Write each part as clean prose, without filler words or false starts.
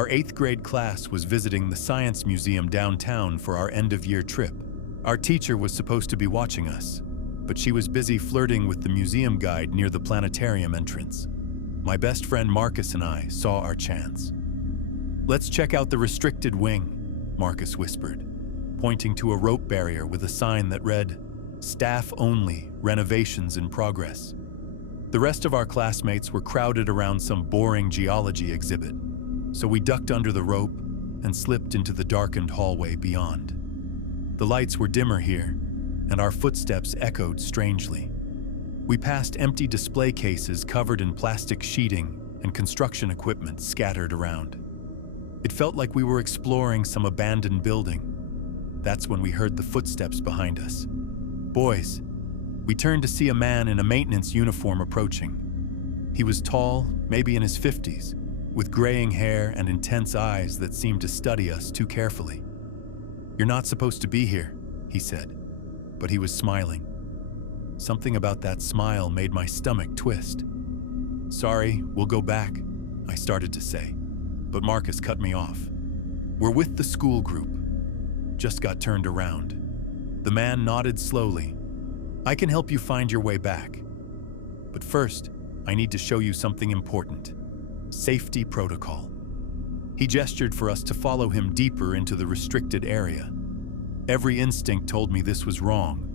Our 8th grade class was visiting the Science Museum downtown for our end-of-year trip. Our teacher was supposed to be watching us, but she was busy flirting with the museum guide near the planetarium entrance. My best friend Marcus and I saw our chance. "Let's check out the restricted wing," Marcus whispered, pointing to a rope barrier with a sign that read, "Staff only, renovations in progress." The rest of our classmates were crowded around some boring geology exhibit, so we ducked under the rope and slipped into the darkened hallway beyond. The lights were dimmer here, and our footsteps echoed strangely. We passed empty display cases covered in plastic sheeting and construction equipment scattered around. It felt like we were exploring some abandoned building. That's when we heard the footsteps behind us. "Boys," we turned to see a man in a maintenance uniform approaching. He was tall, maybe in his 50s, with graying hair and intense eyes that seemed to study us too carefully. "You're not supposed to be here," he said, but he was smiling. Something about that smile made my stomach twist. "Sorry, we'll go back," I started to say, but Marcus cut me off. "We're with the school group." Just got turned around. The man nodded slowly. "I can help you find your way back. But first, I need to show you something important. Safety protocol." He gestured for us to follow him deeper into the restricted area. Every instinct told me this was wrong,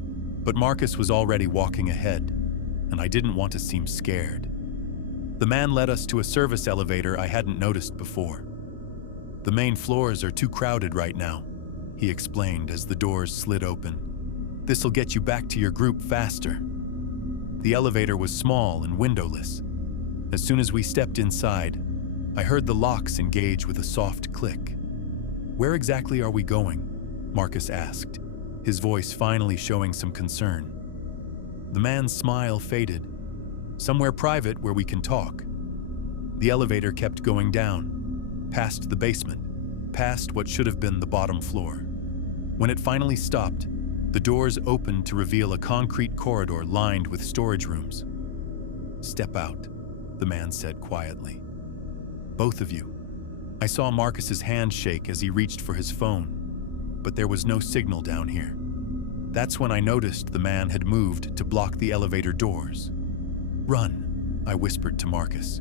but Marcus was already walking ahead, and I didn't want to seem scared. The man led us to a service elevator I hadn't noticed before. "The main floors are too crowded right now," he explained as the doors slid open. "This'll get you back to your group faster." The elevator was small and windowless. As soon as we stepped inside, I heard the locks engage with a soft click. "Where exactly are we going?" Marcus asked, his voice finally showing some concern. The man's smile faded. "Somewhere private where we can talk." The elevator kept going down, past the basement, past what should have been the bottom floor. When it finally stopped, the doors opened to reveal a concrete corridor lined with storage rooms. "Step out," the man said quietly. "Both of you." I saw Marcus's hand shake as he reached for his phone, but there was no signal down here. That's when I noticed the man had moved to block the elevator doors. "Run," I whispered to Marcus.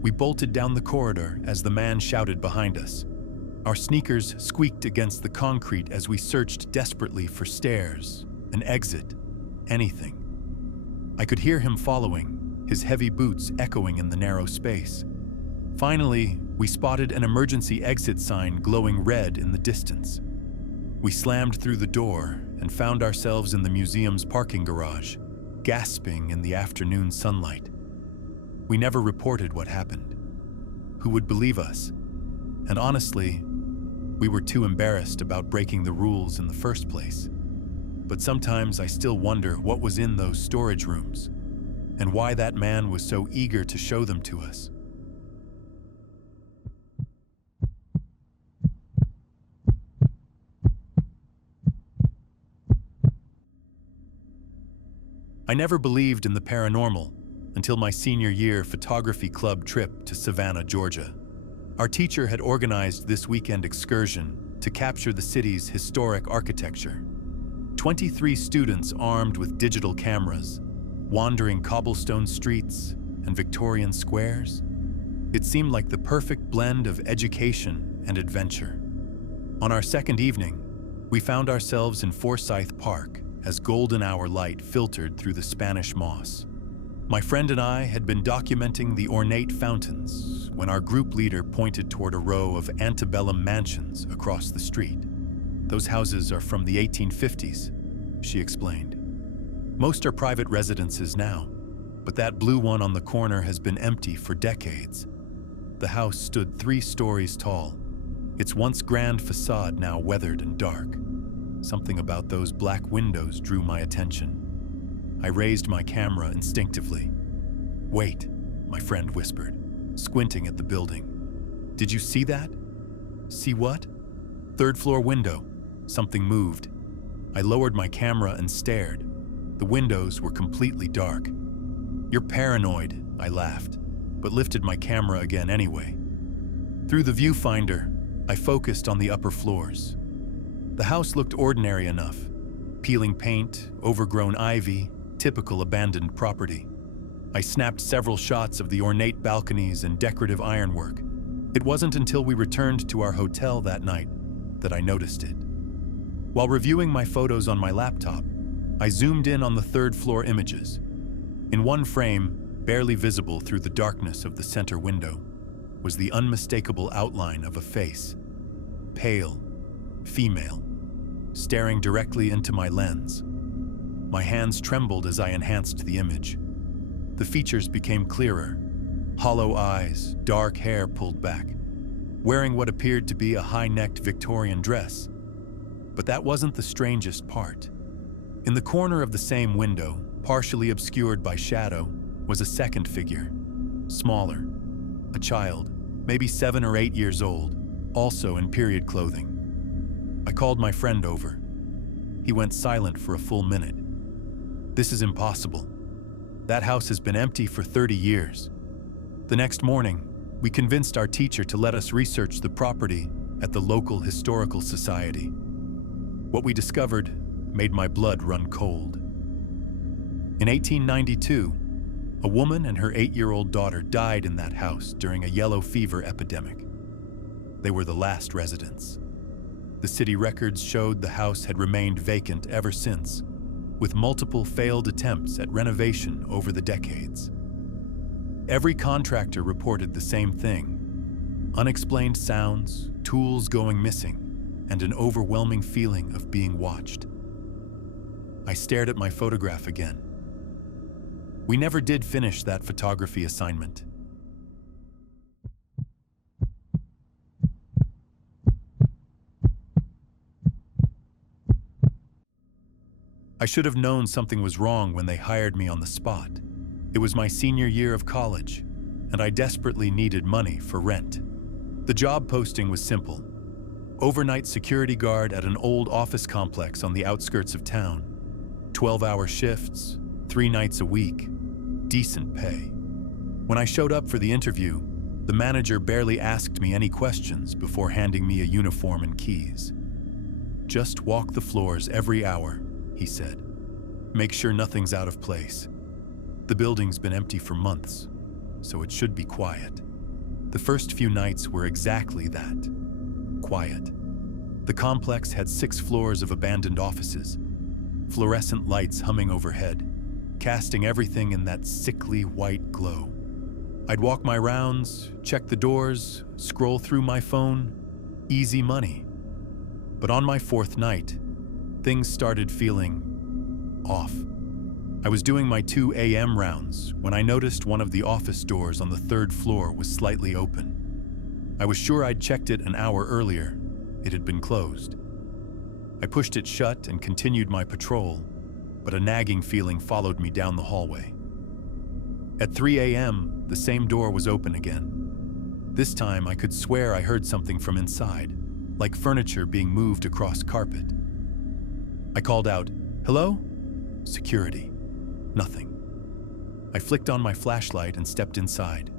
We bolted down the corridor as the man shouted behind us. Our sneakers squeaked against the concrete as we searched desperately for stairs, an exit, anything. I could hear him following, his heavy boots echoing in the narrow space. Finally, we spotted an emergency exit sign glowing red in the distance. We slammed through the door and found ourselves in the museum's parking garage, gasping in the afternoon sunlight. We never reported what happened. Who would believe us? And honestly, we were too embarrassed about breaking the rules in the first place. But sometimes I still wonder what was in those storage rooms, and why that man was so eager to show them to us. I never believed in the paranormal until my senior year photography club trip to Savannah, Georgia. Our teacher had organized this weekend excursion to capture the city's historic architecture. 23 students armed with digital cameras, wandering cobblestone streets and Victorian squares. It seemed like the perfect blend of education and adventure. On our second evening, we found ourselves in Forsyth Park as golden hour light filtered through the Spanish moss. My friend and I had been documenting the ornate fountains when our group leader pointed toward a row of antebellum mansions across the street. "Those houses are from the 1850s, she explained. "Most are private residences now, but that blue one on the corner has been empty for decades." The house stood 3 stories tall, its once grand facade now weathered and dark. Something about those black windows drew my attention. I raised my camera instinctively. "Wait," my friend whispered, squinting at the building. "Did you see that?" "See what?" "Third floor window. Something moved." I lowered my camera and stared. The windows were completely dark. "You're paranoid," I laughed, but lifted my camera again anyway. Through the viewfinder, I focused on the upper floors. The house looked ordinary enough. Peeling paint, overgrown ivy, typical abandoned property. I snapped several shots of the ornate balconies and decorative ironwork. It wasn't until we returned to our hotel that night that I noticed it. While reviewing my photos on my laptop, I zoomed in on the third-floor images. In one frame, barely visible through the darkness of the center window, was the unmistakable outline of a face. Pale, female, staring directly into my lens. My hands trembled as I enhanced the image. The features became clearer. Hollow eyes, dark hair pulled back, wearing what appeared to be a high-necked Victorian dress. But that wasn't the strangest part. In the corner of the same window, partially obscured by shadow, was a second figure, smaller, a child, maybe 7 or 8 years old, also in period clothing. I called my friend over. He went silent for a full minute. This is impossible. That house has been empty for 30 years. The next morning, we convinced our teacher to let us research the property at the local historical society. What we discovered made my blood run cold. In 1892, a woman and her 8-year-old daughter died in that house during a yellow fever epidemic. They were the last residents. The city records showed the house had remained vacant ever since, with multiple failed attempts at renovation over the decades. Every contractor reported the same thing: unexplained sounds, tools going missing, and an overwhelming feeling of being watched. I stared at my photograph again. We never did finish that photography assignment. I should have known something was wrong when they hired me on the spot. It was my senior year of college, and I desperately needed money for rent. The job posting was simple: overnight security guard at an old office complex on the outskirts of town. 12-hour shifts, 3 nights a week, decent pay. When I showed up for the interview, the manager barely asked me any questions before handing me a uniform and keys. "Just walk the floors every hour," he said. "Make sure nothing's out of place. The building's been empty for months, so it should be quiet." The first few nights were exactly that: quiet. The complex had 6 floors of abandoned offices, fluorescent lights humming overhead, casting everything in that sickly white glow. I'd walk my rounds, check the doors, scroll through my phone. Easy money. But on my 4th night, things started feeling off. I was doing my 2 a.m. rounds when I noticed one of the office doors on the 3rd floor was slightly open. I was sure I'd checked it an hour earlier. It had been closed. I pushed it shut and continued my patrol, but a nagging feeling followed me down the hallway. At 3 a.m., the same door was open again. This time, I could swear I heard something from inside, like furniture being moved across carpet. I called out, "Hello?" Security. Nothing. I flicked on my flashlight and stepped inside.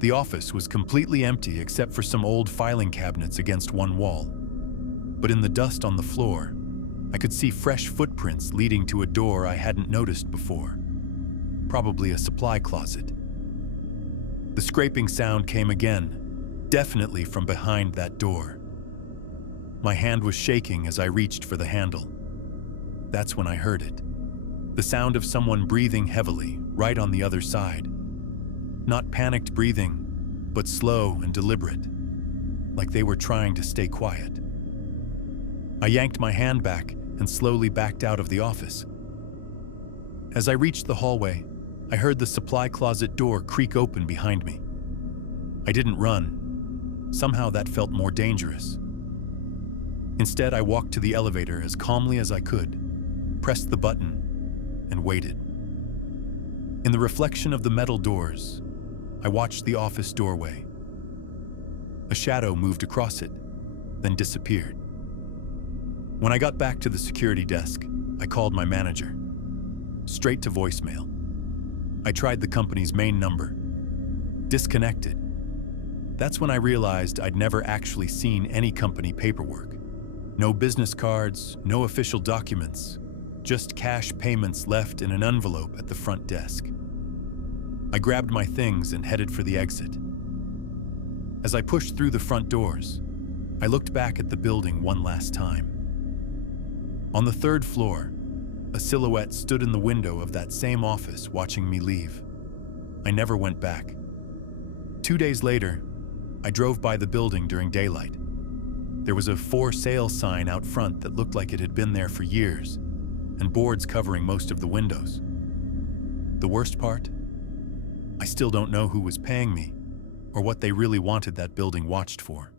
The office was completely empty except for some old filing cabinets against one wall. But in the dust on the floor, I could see fresh footprints leading to a door I hadn't noticed before. Probably a supply closet. The scraping sound came again, definitely from behind that door. My hand was shaking as I reached for the handle. That's when I heard it. The sound of someone breathing heavily, right on the other side. Not panicked breathing, but slow and deliberate, like they were trying to stay quiet. I yanked my hand back and slowly backed out of the office. As I reached the hallway, I heard the supply closet door creak open behind me. I didn't run. Somehow that felt more dangerous. Instead, I walked to the elevator as calmly as I could, pressed the button, and waited. In the reflection of the metal doors, I watched the office doorway. A shadow moved across it, then disappeared. When I got back to the security desk, I called my manager. Straight to voicemail. I tried the company's main number. Disconnected. That's when I realized I'd never actually seen any company paperwork. No business cards, no official documents, just cash payments left in an envelope at the front desk. I grabbed my things and headed for the exit. As I pushed through the front doors, I looked back at the building one last time. On the third floor, a silhouette stood in the window of that same office watching me leave. I never went back. 2 days later, I drove by the building during daylight. There was a for sale sign out front that looked like it had been there for years, and boards covering most of the windows. The worst part? I still don't know who was paying me or what they really wanted that building watched for.